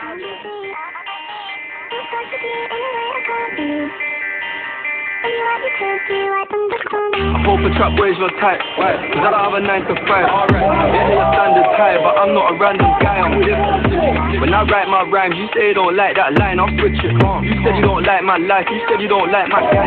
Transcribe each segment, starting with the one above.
I hope a trap boys your type, right? Cause I don't have a 9 to 5. Alright, yeah, your standard type, but I'm not a random guy, I'm different. When I write my rhymes, you say you don't like that line, I'll switch it. You said you don't like my life, you said you don't like my guy.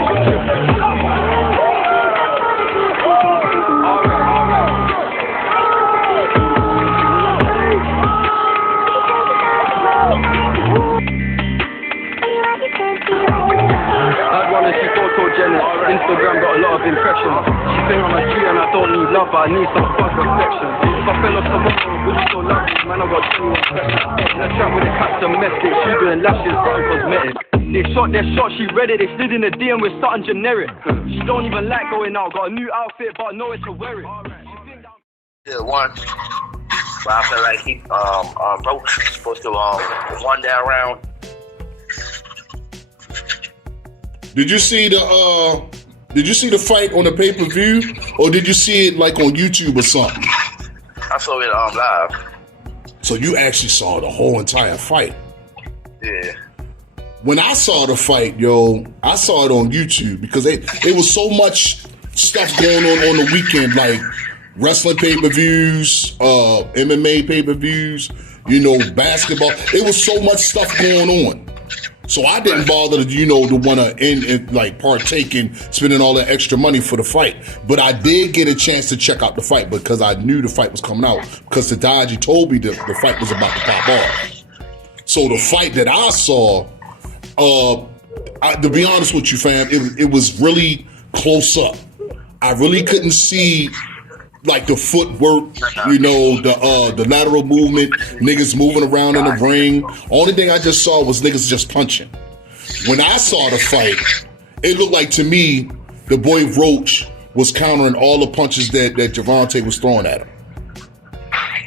I'd wanna see photogenic. Instagram got a lot of impressions. She think I'm a G and I don't need love, but I need some fuck affection. If I fell off tomorrow, would you still love me? Man, I got 21 questions. In a trap with a cat domestic, she doing lashes, something cosmetic. They shot their shot, she read it, they slid in the DM with something generic. She don't even like going out, got a new outfit, but nowhere to wear it. Yeah, one. But I feel like he Roach supposed to won that round. Did you see the fight on the pay-per-view, or did you see it like on YouTube or something? I saw it live. So you actually saw the whole entire fight? Yeah. When I saw the fight, yo, I saw it on YouTube because it was so much stuff going on the weekend, like wrestling pay-per-views, MMA pay-per-views, basketball. It was so much stuff going on. So I didn't bother to want to end and like partake in spending all that extra money for the fight. But I did get a chance to check out the fight because I knew the fight was coming out because Tadaji told me that the fight was about to pop off. So the fight that I saw, to be honest with you, fam, it was really close up. I really couldn't see like the footwork, the lateral movement, niggas moving around in the ring. Only thing I just saw was niggas just punching. When I saw the fight, it looked like to me, the boy Roach was countering all the punches that Gervonta was throwing at him.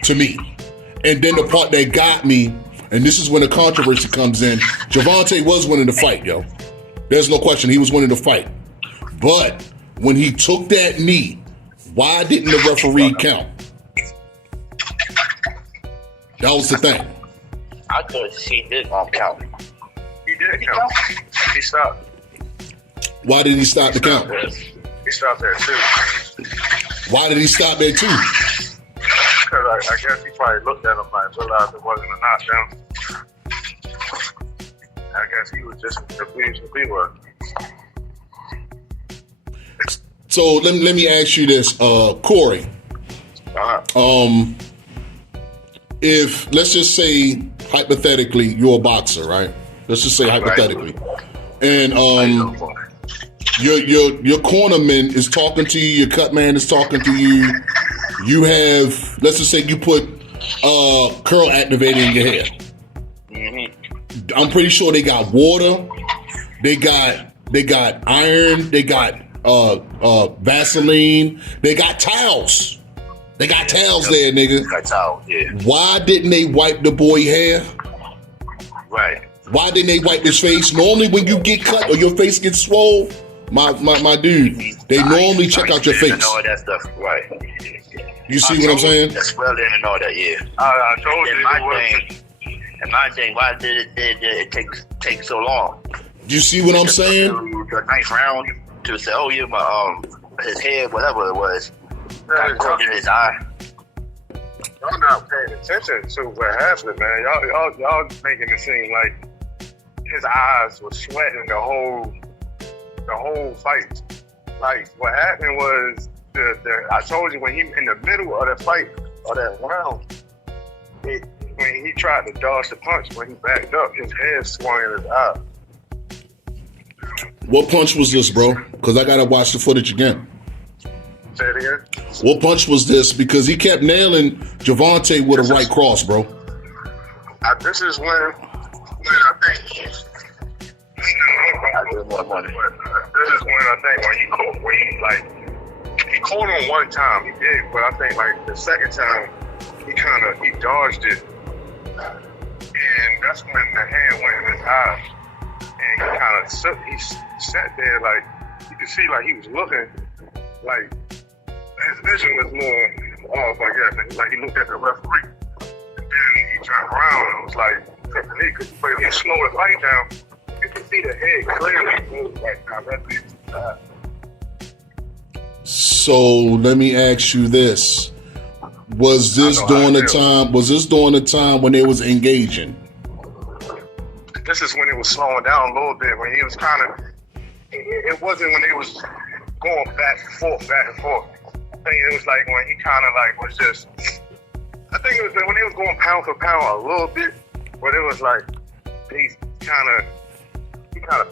To me. And then the part that got me, and this is when the controversy comes in, Gervonta was winning the fight, yo. There's no question, he was winning the fight. But when he took that knee, why didn't the referee count? That was the thing. I thought he did count. He did count. He stopped. Why did he stop the count? He stopped there too. Why did he stop there too? Because I guess he probably looked at him and realized it wasn't a knockdown. I guess he was just confused as we were. So let me ask you this, Corey. If let's just say hypothetically you're a boxer, right? Let's just say hypothetically, and your cornerman is talking to you, your cut man is talking to you. You have, let's just say you put curl activator in your hair. Mm-hmm. I'm pretty sure they got water, they got iron, they got Vaseline, they got towels. They got towels there, nigga. Got towels, yeah. Why didn't they wipe the boy hair? Right. Why didn't they wipe his face? Normally when you get cut or your face gets swole, my dude, they normally check out your face. And all that stuff, right. You see what I'm saying? That's well in and all that, yeah. I told you. My thing, why did it take so long? You see what I'm saying? The ninth round to say, oh yeah, his head, whatever it was, got in his eye. Y'all not paying attention to what happened, man. Y'all making it seem like his eyes were sweating the whole fight. Like what happened was I told you when he in the middle of the fight or that round, when he tried to dodge the punch, when he backed up, his head swung in his eye. What punch was this, bro? Because I gotta watch the footage again. Say it again. What punch was this? Because he kept nailing Gervonta with a right cross, bro. This is when I think. This is when he caught him one time, he did, but I think like the second time he dodged it, and that's when the hand went in his eye, and he sat there like you could see like he was looking like his vision was more off, I guess, and like he looked at the referee, and then he turned around and was like But if you slow the fight down, you can see the head clearly move right now. That's So let me ask you this: Was this during the time when they was engaging? This is when it was slowing down a little bit. When he was kind of, it wasn't when they was going back and forth. I think it was like when he kind of like was just. I think it was when they was going pound for pound a little bit, but it was like he kind of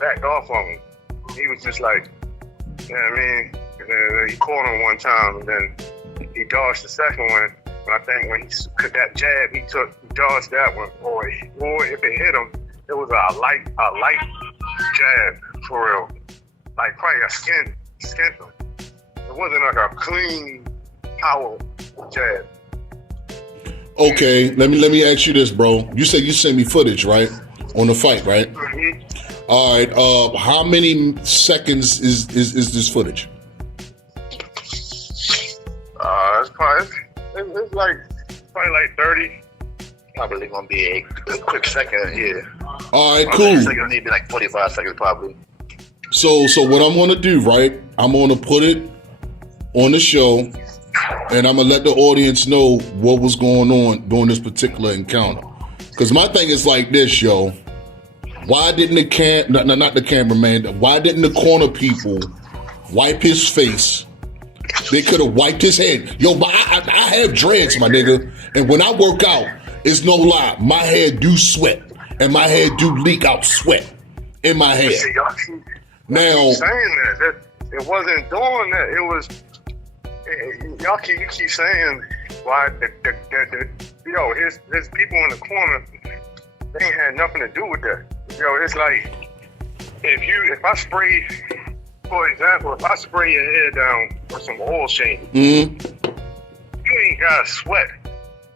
backed off on him. He was just like, you know what I mean? And then he caught him one time, and then he dodged the second one. But I think when that jab he dodged that one, or if it hit him, it was a light jab for real, like probably a skin. It wasn't like a clean power jab. Okay, let me ask you this, bro. You said you sent me footage, right, on the fight, right? Mm-hmm. All right. How many seconds is this footage? It's probably like 30. Probably gonna be a quick second here. All right, cool. Second need to be like 45 seconds probably. So what I'm gonna do, right? I'm gonna put it on the show, and I'm gonna let the audience know what was going on during this particular encounter. Because my thing is like this, yo. Why didn't not the cameraman? Why didn't the corner people wipe his face? They could have wiped his head. Yo, but I have dreads, my nigga, and when I work out, it's no lie. My hair do sweat, and my hair do leak out sweat in my hair. See, y'all Now, saying that it wasn't doing that. It was you keep saying why his people in the corner, they ain't had nothing to do with that. It's like if I spray, for example, if I spray your hair down with some oil sheen, you ain't gotta sweat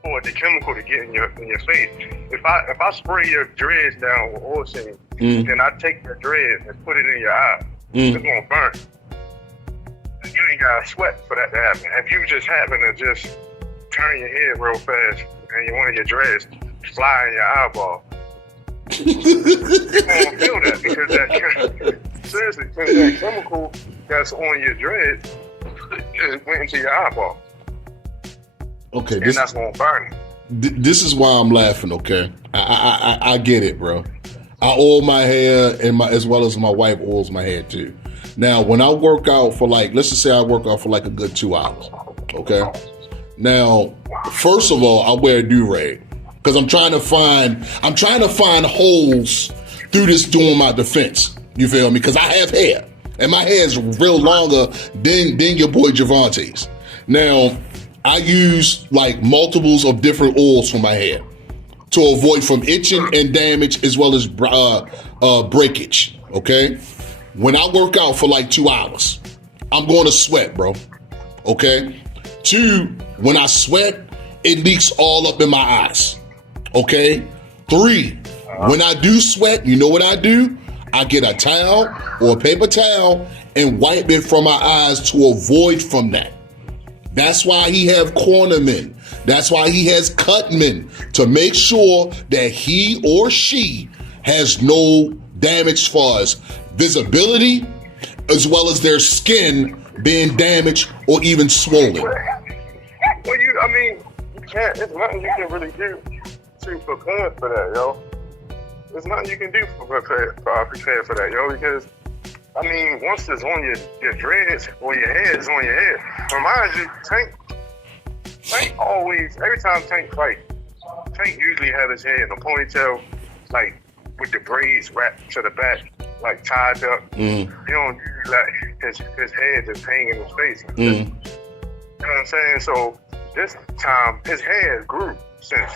for the chemical to get in your face. If I spray your dreads down with oil sheen, then I take your dreads and put it in your eye, it's gonna burn. You ain't gotta sweat for that to happen. If you just happen to just turn your head real fast and one of your dreads fly in your eyeball, you won't feel that because that chemical that's on your dreads just went into your eyeball. okay, And that's gonna burn. This is why I'm laughing. Okay, I get it, bro. I oil my hair, and as well as my wife oils my hair too. Now, when I work out for let's just say I work out for like a good 2 hours. Okay. Now, first of all, I wear a do-rag because I'm trying to find holes through this during my defense. You feel me? Because I have hair, and my hair is real longer than your boy Gervonta's. Now, I use like multiples of different oils for my hair to avoid from itching and damage as well as breakage. Okay. When I work out for like 2 hours, I'm going to sweat, bro. Okay. 2, when I sweat, it leaks all up in my eyes. Okay. 3, when I do sweat, you know what I do? I get a towel or a paper towel and wipe it from my eyes to avoid from that. That's why he have cornermen. That's why he has cutmen, to make sure that he or she has no damage as far as visibility, as well as their skin being damaged or even swollen. Well, you can't. There's nothing you can really do to prepare for that, yo. There's nothing you can do to prepare for that, yo, because once it's on your dreads or your head, it's on your head. Remind you, Tank always, every time Tank fight, Tank usually have his head in a ponytail, like with the braids wrapped to the back, like tied up. He don't usually let his head just hang in his face. You know what I'm saying? So this time, his hair grew since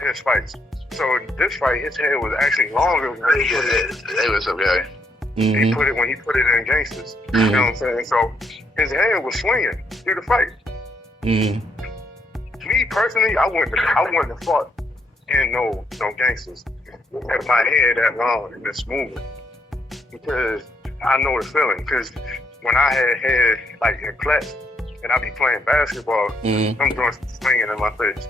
his fights. So this fight, his hair was actually longer when he put it. was okay. He put it when he put it in Gangsters. You know what I'm saying? So his hair was swinging through the fight. Me personally, I wouldn't have fought in no Gangsters if my hair that long and it's moving, because I know the feeling. Because when I had hair like in plaits and I be playing basketball, I'm doing swinging in my face.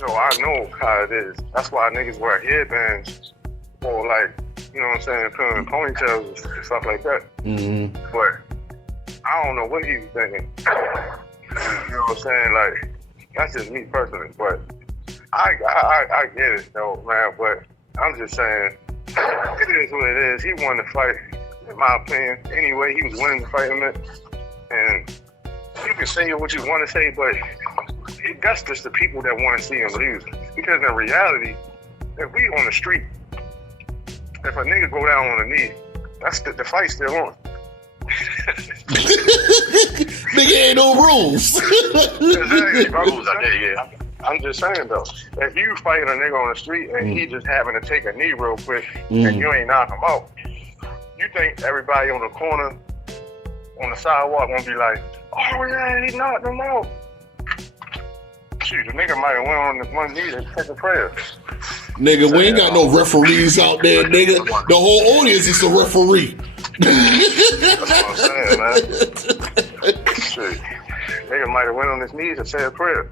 So I know how it is. That's why niggas wear headbands or like, you know what I'm saying, put in ponytails and stuff like that. Mm-hmm. But I don't know what he was thinking. You know what I'm saying? Like, that's just me personally. But I get it though, man. But I'm just saying, it is what it is. He won the fight, in my opinion. Anyway, he was winning the fight in it. And you can say what you want to say, but that's just the people that want to see him lose. Because in reality, if we on the street, if a nigga go down on a knee, that's the fight's still on. Nigga ain't no rules. Exactly. I'm just saying though, if you fight a nigga on the street and he just having to take a knee real quick and you ain't knock him out, you think everybody on the corner, on the sidewalk gonna be like, oh yeah, he knocked him out. Shoot, the nigga might have went on this one knee and take a prayer. Nigga, we ain't got no referees out there, nigga. The whole audience is a referee. That's what I'm saying, man. Shoot, nigga might have went on his knees and said a prayer.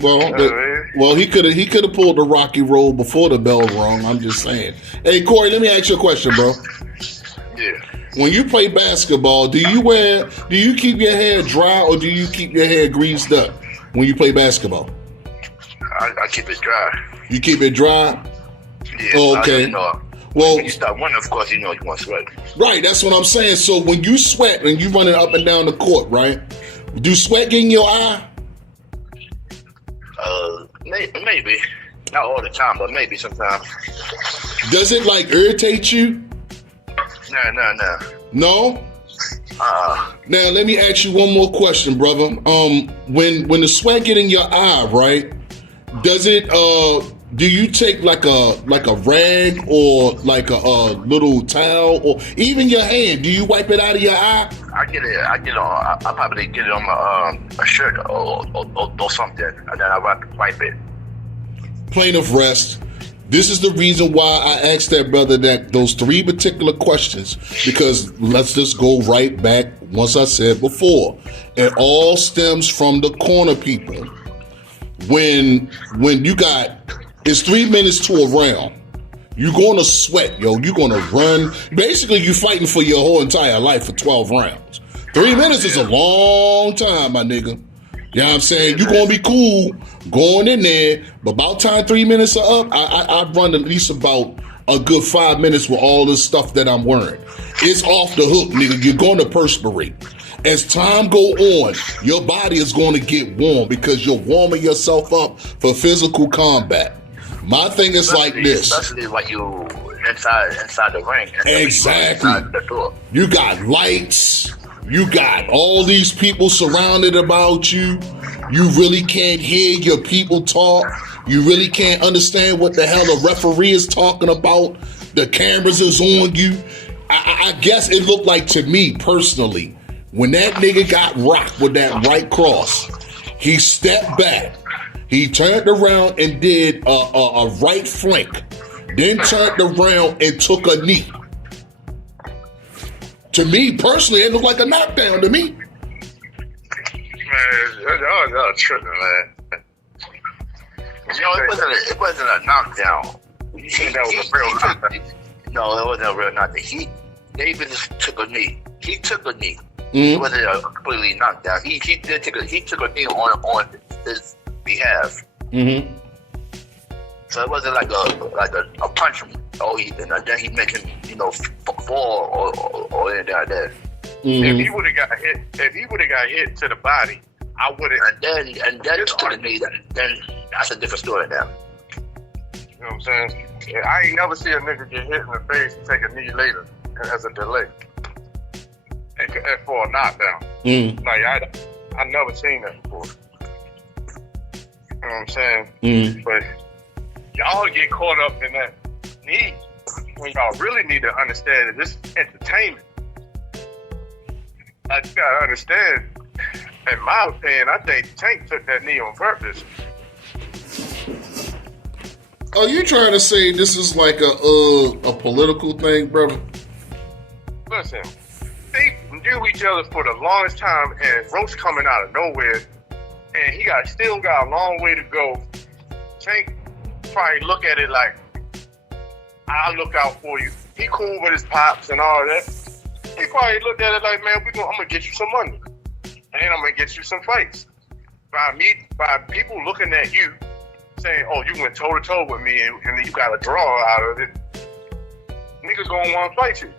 Well, he could have pulled the Rocky Road before the bell rung. I'm just saying. Hey, Corey, let me ask you a question, bro. Yeah. When you play basketball, do you keep your hair dry or do you keep your hair greased up when you play basketball? I keep it dry. You keep it dry? Yeah. Oh, okay. Well, when you start running, of course, you want to sweat. Right, that's what I'm saying. So when you sweat and you running up and down the court, right? Do sweat get in your eye? Maybe. Not all the time, but maybe sometimes. Does it like irritate you? No. No? Now let me ask you one more question, brother. When the sweat get in your eye, right? Does it do you take like a rag or like a little towel or even your hand? Do you wipe it out of your eye? I get it on. I probably get it on my a shirt or something, and then I wipe it. Plaintiff rest. This is the reason why I asked that brother those three particular questions, because let's just go right back. Once I said before, it all stems from the corner people. When you got, it's 3 minutes to a round. You're going to sweat, yo. You're going to run. Basically, you're fighting for your whole entire life for 12 rounds. 3 minutes is a long time, my nigga. You know what I'm saying? You're going to be cool going in there, but about time 3 minutes are up, I run at least about a good 5 minutes with all this stuff that I'm wearing. It's off the hook, nigga. You're going to perspirate. As time go on, your body is going to get warm because you're warming yourself up for physical combat. My thing is like this. Especially like you inside the ring. Exactly. Inside the door. You got lights. You got all these people surrounded about you. You really can't hear your people talk. You really can't understand what the hell a referee is talking about. The cameras is on you. I guess it looked like to me personally, when that nigga got rocked with that right cross, he stepped back. He turned around and did a right flank. Then turned around and took a knee. To me, personally, it looked like a knockdown to me. Man, y'all tripping, man. It wasn't a knockdown. You think that was a real knockdown? No, it wasn't a real knockdown. David just took a knee. He took a knee. Mm-hmm. It wasn't a completely knockdown. He did take a knee on his behalf. Mm-hmm. So it wasn't like a punch. And then he make him, fall or anything like that. Mm-hmm. If he would have got hit to the body, I would have. And then to the knee. Then that's a different story now. You know what I'm saying? Yeah, I ain't never see a nigga get hit in the face and take a knee later as a delay and for a knockdown. Mm-hmm. Like I never seen that before. You know what I'm saying? Mm-hmm. But y'all get caught up in that knee when y'all really need to understand that this is entertainment. I just gotta understand. In my opinion, I think Tank took that knee on purpose. Are you trying to say this is like a political thing, brother? Listen, they knew each other for the longest time, and Roach coming out of nowhere, and he still got a long way to go Tank probably look at it like, I'll look out for you. He cool with his pops and all that. He probably looked at it like, man, I'm gonna get you some money. And I'm gonna get you some fights. By people looking at you, saying, oh, you went toe to toe with me and then you got a draw out of it. Niggas gonna want to fight you.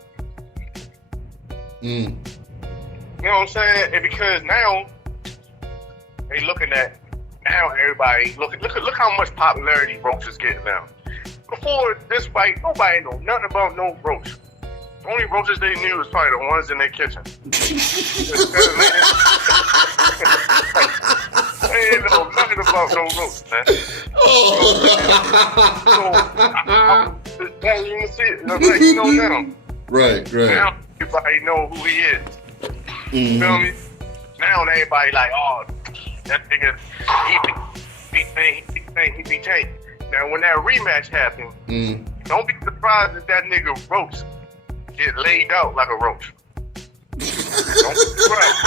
You know what I'm saying? And because now they looking at everybody look how much popularity Roach is getting now. Before this fight, nobody know nothing about no Roach. The only roaches they knew was probably the ones in their kitchen. They didn't know nothing about no roach, man. So you can see it. Like, you know now. Right. Now everybody know who he is. You feel me? Now everybody like, oh, that nigga, he be Tank. Now when that rematch happened, don't be surprised if that nigga Roach get laid out like a roach. Don't be surprised.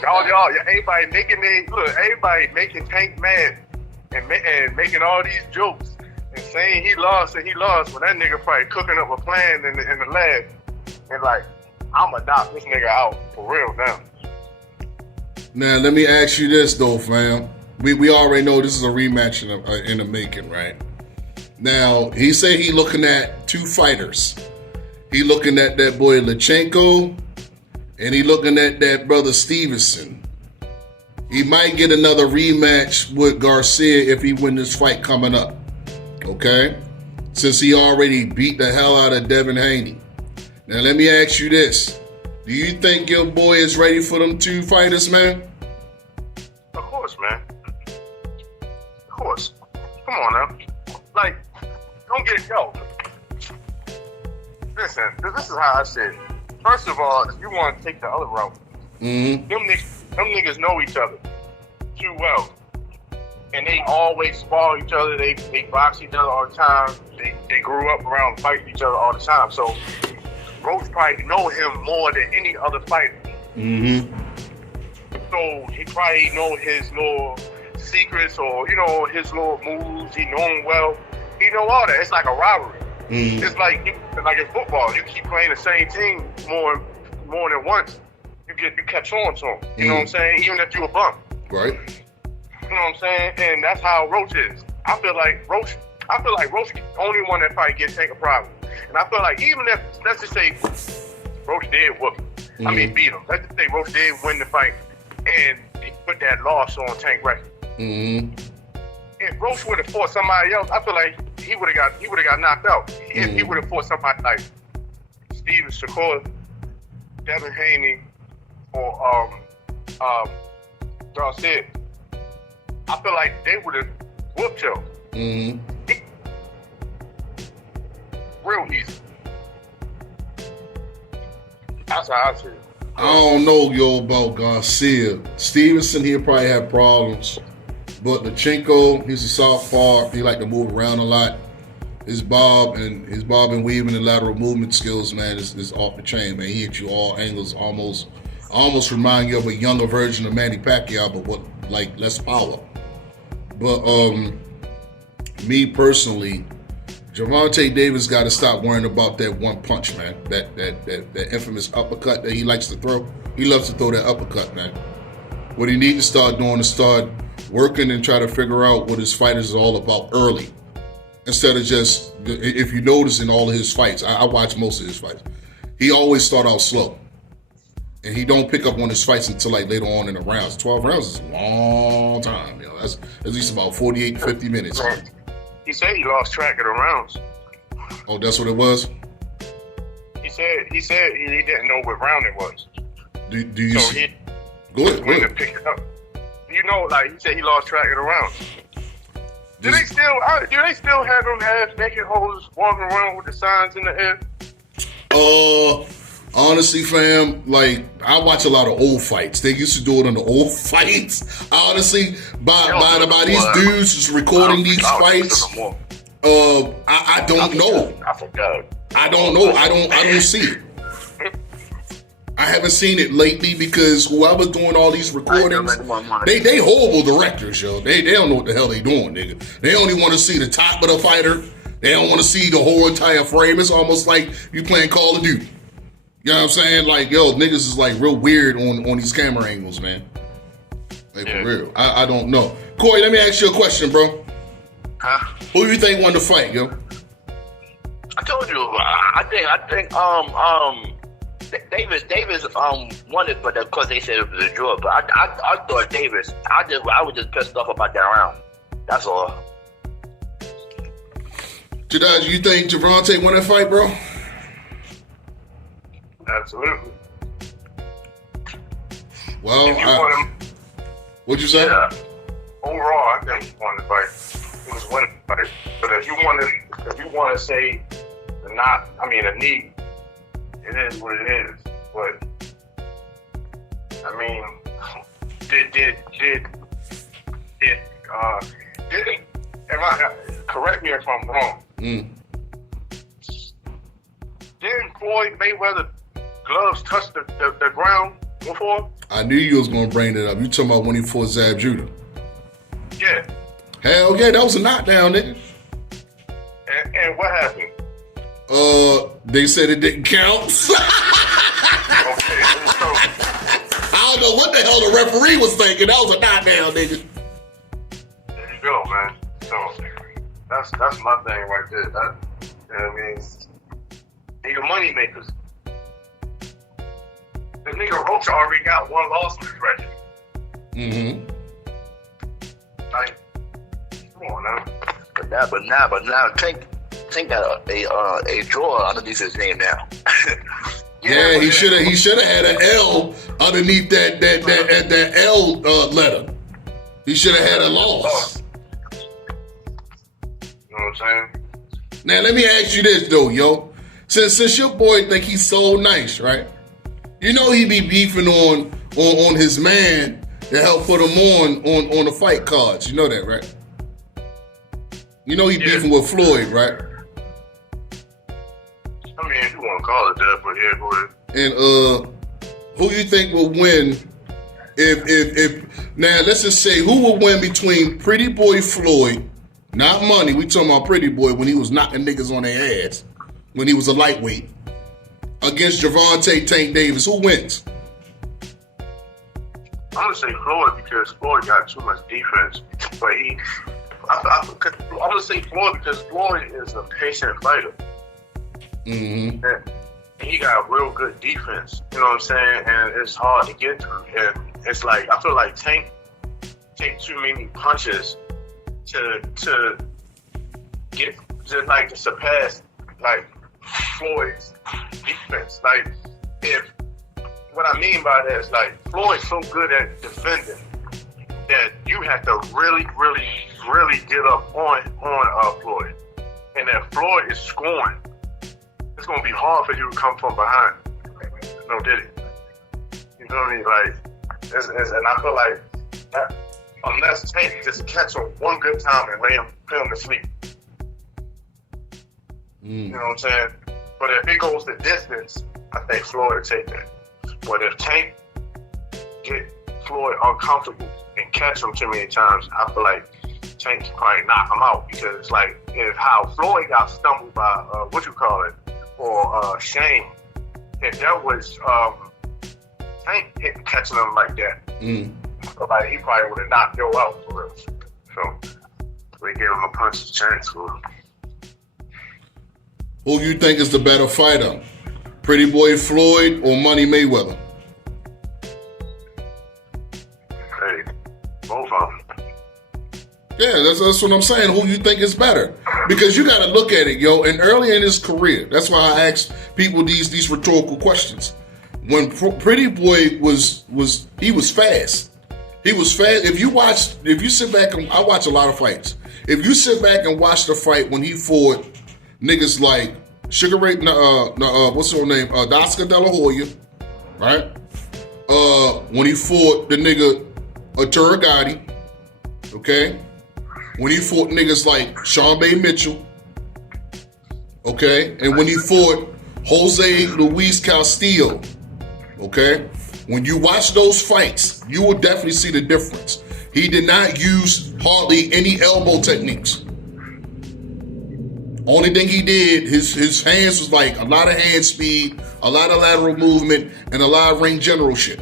Y'all, everybody making Tank mad and making all these jokes and saying he lost when that nigga probably cooking up a plan in the lab and like, I'ma knock this nigga out for real now. Now let me ask you this though, fam. We already know this is a rematch in the making, right? Now, he said he looking at two fighters. He looking at that boy Lachenko, and he looking at that brother Stevenson. He might get another rematch with Garcia if he win this fight coming up, okay? Since he already beat the hell out of Devin Haney. Now, let me ask you this. Do you think your boy is ready for them two fighters, man? Of course, man. Of course. Come on now. Like, don't get it go. Listen, this is how I said. First of all, if you want to take the other route, them niggas know each other too well. And they always spar each other. They box each other all the time. They grew up around fighting each other all the time. So Roach probably know him more than any other fighter. So he probably know his little secrets or, you know, his little moves. He know him well. He know all that. It's like a rivalry. It's like in football. You keep playing the same team more than once. You catch on to him. You know what I'm saying? Even if you a bum. Right. You know what I'm saying? And that's how Roach is. I feel like Roach is the only one that probably gets take a problem. And I feel like even if, let's just say, Roach did whoop him. I mean, beat him. Let's just say Roach did win the fight and he put that loss on Tank record. If Roach would have fought somebody else, I feel like he would have got knocked out. If he would have fought somebody like Steven Shakur, Devin Haney, or Garcia, I feel like they would have whooped him. Real easy. That's how I see it. I don't know, about Garcia. Stevenson, he'll probably have problems. But Lachenko, he's a southpaw. He like to move around a lot. His bob and weaving and lateral movement skills, man, is off the chain, man. He hits you all angles, almost remind you of a younger version of Manny Pacquiao, but with like less power. But me personally, Gervonta Davis got to stop worrying about that one punch, man. That infamous uppercut that he likes to throw. He loves to throw that uppercut, man. What he needs to start doing is start working and try to figure out what his fight is all about early. Instead of just, if you notice in all of his fights, I watch most of his fights, he always start out slow. And he don't pick up on his fights until like later on in the rounds. 12 rounds is a long time. You know, that's at least about 48 to 50 minutes. He said he lost track of the rounds. Oh, that's what it was? He said he didn't know what round it was. Do you so see? He Go ahead. went to pick it up. You know, like he said he lost track of the rounds. Do they still have them half naked hoes walking around with the signs in the air? Honestly, fam, like I watch a lot of old fights. They used to do it on the old fights. Honestly, by these dudes just recording these fights. I don't know. I forgot. I don't know. I don't see it. I haven't seen it lately because whoever's doing all these recordings, they horrible directors, yo. They don't know what the hell they doing, nigga. They only want to see the top of the fighter. They don't want to see the whole entire frame. It's almost like you playing Call of Duty. You know what I'm saying? Like, yo, niggas is like real weird on these camera angles, man. Like, for real. I don't know. Corey, let me ask you a question, bro. Huh? Who do you think won the fight, yo? I told you. I think Davis won it, but because they said it was a draw. But I thought Davis. I was just pissed off about that round. That's all. Jadaj, you think Gervonta won that fight, bro? Absolutely. Well, If you want him, what'd you say? yeah. Overall, I think he won the fight. He was winning the fight. But if you want to say a knee, it is what it is. But I mean, correct me if I'm wrong. Didn't Floyd Mayweather gloves touch the ground before? I knew you was gonna bring that up. You talking about when he fought Zab Judah? Yeah. Hell yeah, that was a knockdown, nigga. And what happened? They said it didn't count. Okay, so I don't know what the hell the referee was thinking. That was a knockdown, nigga. there you go, man. So that's my thing right there. That, you know what I mean? They the money makers. The nigga Rocha already got one loss on his record. Like, come on now. But now, Tank got a draw underneath his name now. Yeah, he should have had an L underneath that L letter. He should have had a loss. You know what I'm saying? Now let me ask you this though, yo. Since your boy think he's so nice, right? You know he be beefing on his man to help put him on the fight cards. You know that, right? You know he beefing with Floyd, right? I mean, if you want to call it that, but yeah, go ahead. And who you think will win if now let's just say who will win between Pretty Boy Floyd, not Money, we talking about Pretty Boy when he was knocking niggas on their ass, when he was a lightweight, against Gervonta Tank Davis, who wins? I'm gonna say Floyd because Floyd got too much defense, but I'm gonna say Floyd because Floyd is a patient fighter. And he got real good defense, you know what I'm saying? And it's hard to get through. And it's like, I feel like Tank take too many punches to get, to surpass, like, Floyd's defense. Like, what I mean by that is, like, Floyd's so good at defending that you have to really, really, really get up on Floyd. And if Floyd is scoring, it's gonna be hard for you to come from behind. No diddy. You know what I mean? Like, and I feel like that, unless Tank just catch him one good time and put him to sleep. You know what I'm saying? But if it goes the distance, I think Floyd will take that. But if Tank get Floyd uncomfortable and catch him too many times, I feel like Tank can probably knock him out because it's like if how Floyd got stumbled by or Shane, if that was Tank catching him like that, so like he probably would have knocked Joe out for real. So we gave him a puncher's chance for him. Who you think is the better fighter? Pretty Boy Floyd or Money Mayweather? Hey, both of them. Yeah, that's what I'm saying. Who you think is better? Because you got to look at it, yo. And early in his career, that's why I asked people these rhetorical questions. When Pretty Boy was he was fast. He was fast. If you sit back and I watch a lot of fights. If you sit back and watch the fight when he fought niggas like Sugar Ray, what's her name? Daska De La Hoya, right? When he fought the nigga Arturo Gatti, okay? When he fought niggas like Sean Bay Mitchell, okay? And when he fought Jose Luis Castillo, Okay? When you watch those fights, you will definitely see the difference. He did not use hardly any elbow techniques. Only thing he did, his hands was like a lot of hand speed, a lot of lateral movement, and a lot of ring general shit.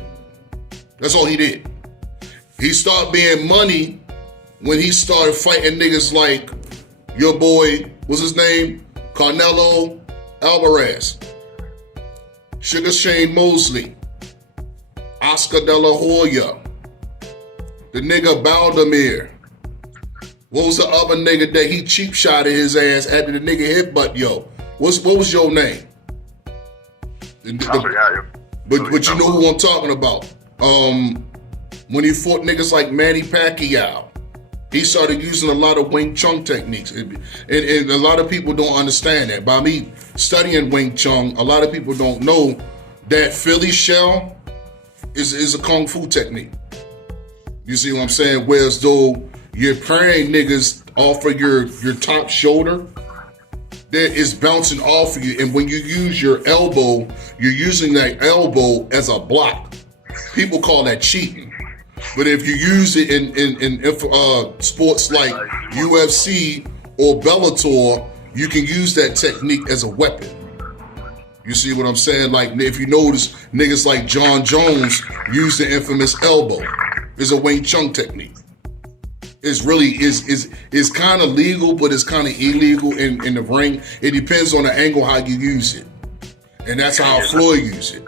That's all he did. He started being money when he started fighting niggas like your boy, what's his name? Canelo Alvarez, Sugar Shane Mosley, Oscar De La Hoya, the nigga Baldemir. What was the other nigga that he cheap shot at his ass after the nigga hit butt, yo? What was your name? But you know who I'm talking about. When he fought niggas like Manny Pacquiao, he started using a lot of Wing Chun techniques. And a lot of people don't understand that. By me studying Wing Chun, a lot of people don't know that Philly shell is a Kung Fu technique. You see what I'm saying? Whereas though you're parrying niggas off of your top shoulder, that is bouncing off of you. And when you use your elbow, you're using that elbow as a block. People call that cheating. But if you use it in sports like UFC or Bellator, you can use that technique as a weapon. You see what I'm saying? Like if you notice, niggas like John Jones use the infamous elbow. It's a Wing Chun technique. It's really is kind of legal, but it's kind of illegal in the ring. It depends on the angle how you use it, and that's how Floyd used it.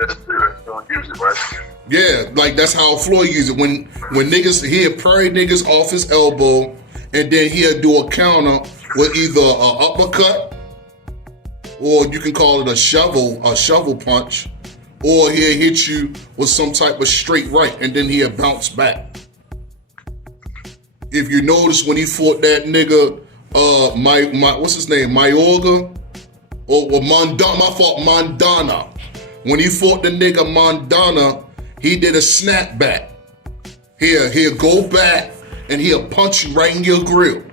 Don't use it, right? Yeah, like that's how Floyd used it. When niggas, he'd parry niggas off his elbow, and then he'd do a counter with either an uppercut, or you can call it a shovel punch, or he'd hit you with some type of straight right, and then he'd bounce back. If you notice when he fought that nigga, what's his name, Mayorga, or Mondana. When he fought the nigga Mondana, he did a snapback. He'll go back and he'll punch you right in your grill.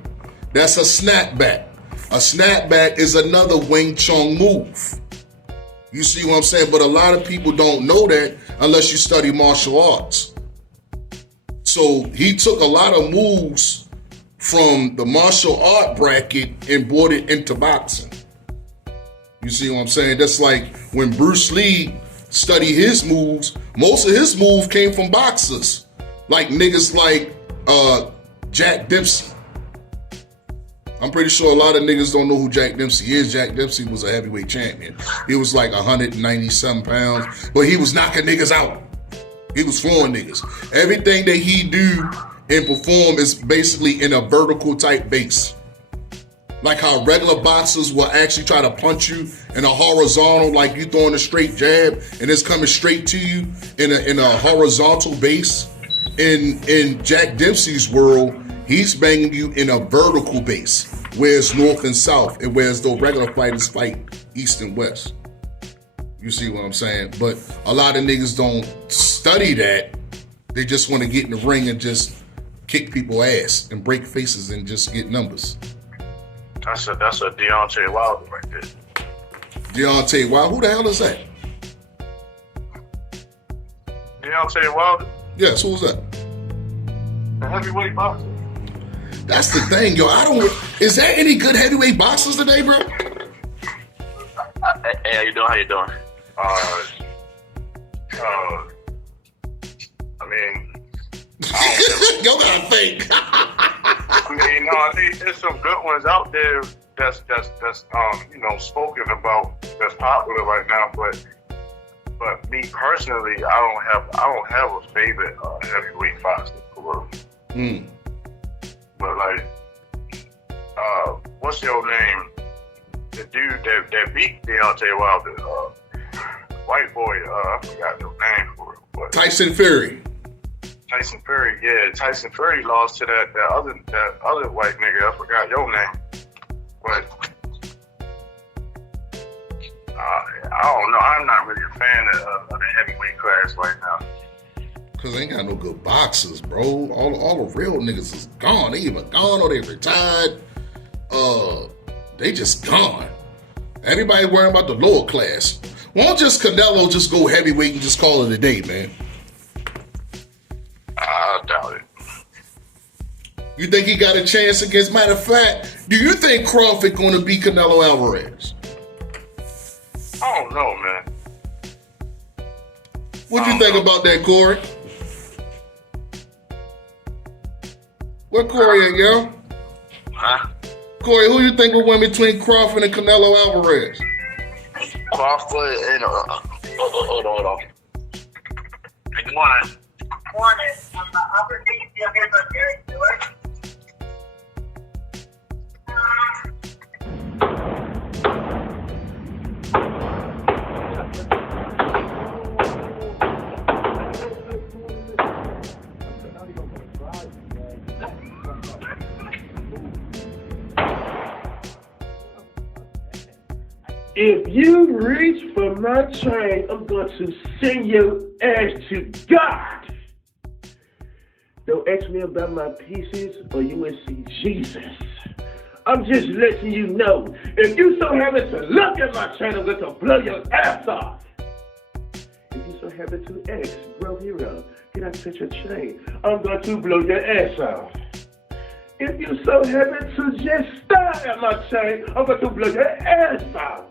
That's a snapback. A snapback is another Wing Chun move. You see what I'm saying? But a lot of people don't know that unless you study martial arts. So he took a lot of moves from the martial art bracket and brought it into boxing. You see what I'm saying? That's like when Bruce Lee studied his moves, most of his moves came from boxers. Like niggas like Jack Dempsey. I'm pretty sure a lot of niggas don't know who Jack Dempsey is. Jack Dempsey was a heavyweight champion. He was like 197 pounds, but he was knocking niggas out. He was flooring niggas. Everything that he do and perform is basically in a vertical type base. Like how regular boxers will actually try to punch you in a horizontal, like you throwing a straight jab and it's coming straight to you in a horizontal base. In Jack Dempsey's world, he's banging you in a vertical base, where it's north and south, and whereas the regular fighters fight east and west. You see what I'm saying? But a lot of niggas don't study that. They just want to get in the ring and just kick people ass and break faces and just get numbers. That's a Deontay Wilder right there. Deontay Wilder? Who the hell is that? Deontay Wilder? Yes, who's that? The heavyweight boxer. That's the thing, yo. Is there any good heavyweight boxers today, bro? Hey, how you doing? How you doing? I mean, Yo gotta think. I think there's some good ones out there that's spoken about, that's popular right now. But me personally, I don't have a favorite heavyweight boxer for real. But like, what's your name? The dude that beat Deontay Wilder, white boy, I forgot his name for it. But Tyson Fury. Tyson Fury, yeah. Tyson Fury lost to that other white nigga. I forgot your name. But I don't know. I'm not really a fan of the heavyweight class right now. Cause they ain't got no good boxers, bro. All the real niggas is gone. They either gone or they retired. They just gone. Everybody worrying about the lower class. Why don't just Canelo just go heavyweight and just call it a day, man? I doubt it. You think he got a chance against? Matter of fact, do you think Crawford going to beat Canelo Alvarez? I don't know, man. What you think about that, Corey? Where Corey at, yo? Huh? Corey, who you think will win between Crawford and Canelo Alvarez? Crawford and hold on. Good morning. Morning. Opportunity to get the Gary Stewart. If you reach for my train, I'm going to send your ass to God. Don't ask me about my pieces or you will see Jesus. I'm just letting you know, if you so happen to look at my train, I'm going to blow your ass off. If you so happen to ask, bro hero, can I touch your chain? I'm going to blow your ass off. If you so happen to just stare at my chain, I'm going to blow your ass off.